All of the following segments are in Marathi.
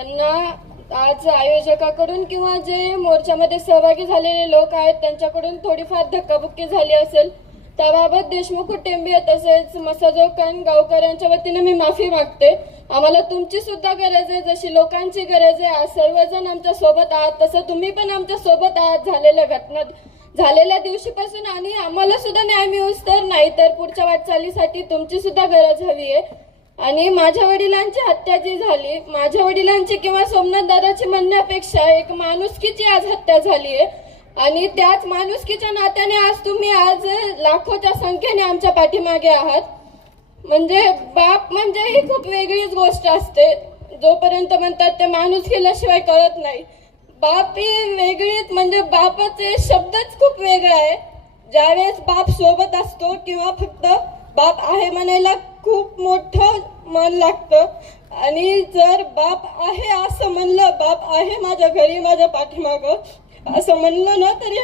त्यांना आज आयोजकाकडून किंवा जे मोर्चामध्ये सहभागी झालेले लोक आहेत त्यांच्याकडून थोडीफार धक्काबुक्की झाली असेल, त्याबाबत देशमुख कुटुंबीय तसेच मसाजोकान गावकऱ्यांच्या वतीने मी माफी मागते. आम्हाला तुमची सुद्धा गरज आहे, जशी लोकांची गरज आहे. आज सर्वजण आमच्या सोबत आहात, तसं तुम्ही पण आमच्या सोबत आहात झालेल्या घटना झालेल्या दिवशीपासून, आणि आम्हाला सुद्धा न्याय मिळूच तर नाही तर पुढच्या वाटचालीसाठी तुमची सुद्धा गरज हवी आहे. आणि माझ्या वडिलांची हत्या जी झाली, माझ्या वडिलांची किंवा सोमनाथ दादाची म्हणण्यापेक्षा एक माणुसकीची आज हत्या झाली आहे, आणि त्याच माणुसकीच्या नात्याने आज तुम्ही आज लाखोच्या संख्येने आमच्या पाठीमागे आहात. म्हणजे बाप म्हणजे ही खूप वेगळीच गोष्ट असते. जोपर्यंत म्हणतात ते माणूस केल्याशिवाय कळत नाही. बाप ही वेगळीच, म्हणजे बापाचे शब्दच खूप वेगळा आहे. ज्यावेळेस बाप सोबत असतो किंवा फक्त बाप आहे म्हणायला खूप मोठं मन लागतं, आणि जर बाप आहे असं म्हणलं, बाप आहे माझ्या घरी माझ्या पाठीमागं असं म्हणलं ना, तरी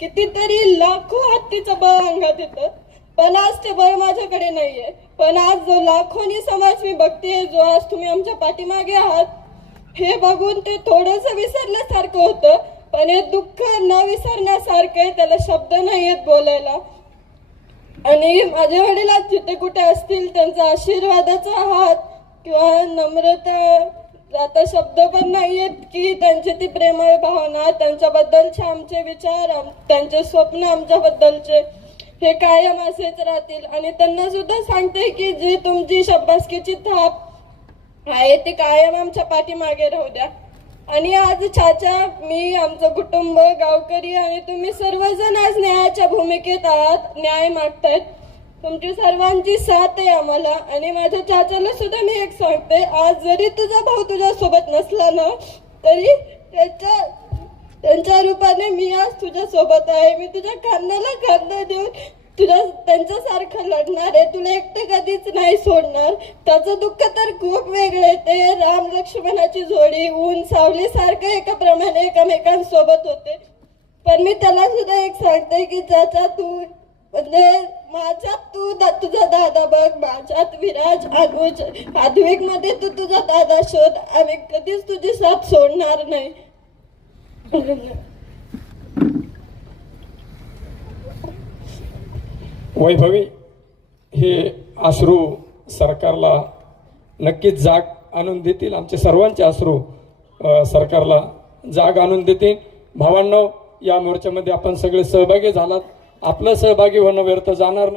कितीतरी लाखो हत्तीचं बळ अंगात येतं. पण आज ते बळ माझ्याकडे नाहीये. पण आज जो लाखोनी समाज मी बघते, जो आज तुम्ही आमच्या पाठीमागे आहात, हे बघून ते थोडंसं विसरल्यासारखं होतं. पण हे दुःख न विसरण्यासारखं आहे, त्याला शब्द नाही आहेत बोलायला. आणि माझे वडील आज जिथे कुठे असतील त्यांचा आशीर्वादाचा हात किंवा नम्रता, आता शब्द पण नाही आहेत की त्यांची ती प्रेमळ भावना, त्यांच्याबद्दलचे आमचे विचार, त्यांचे स्वप्न आमच्याबद्दलचे हे कायम असेच राहतील. आणि त्यांना सुद्धा सांगते की जी तुमची शब्बासकीची थाप आहे ती कायम आमच्या पाठीमागे राहू द्या. आणि आज चाचा, मी, आमचं कुटुंब, गावकरी आणि तुम्ही सर्वजण आज न्यायाच्या भूमिकेत आहात, न्याय मागतायत. तुमची सर्वांची साथ आहे आम्हाला. आणि माझ्या चाचाला सुद्धा मी एक सांगते, आज जरी तुझा भाऊ तुझ्या सोबत नसला ना, तरी त्यांच्या रूपाने मी आज तुझ्या सोबत आहे. मी तुझ्या खांद्याला खांदा देऊन त्यांच्यासारखं लढणार आहे. तुला एकटं कधीच नाही सोडणार. त्याचं दुःख तर खूप वेगळं आहे. ते राम लक्ष्मणाची जोडी ऊन सावली सारखं एकाप्रमाणे एकमेकांसोबत होते. पण मी त्याला सुद्धा एक सांगते की चाचा, तू म्हणजे माझ्यात तुझा दादा बघ, माझ्यात विराज, अनुज, आधुनिक मध्ये तू तुझा दादा शोध. आम्ही कधीच तुझी साथ सोडणार नाही. वैभवी, हे अश्रू सरकारला नक्कीच जाग आणून देतील. आमचे सर्वांचे अश्रू सरकारला जाग आणून देतील. भावांनो, या मोर्चामध्ये आपण सगळे सहभागी झालात. आपलं सहभागी होणं व्यर्थ जाणार नाही.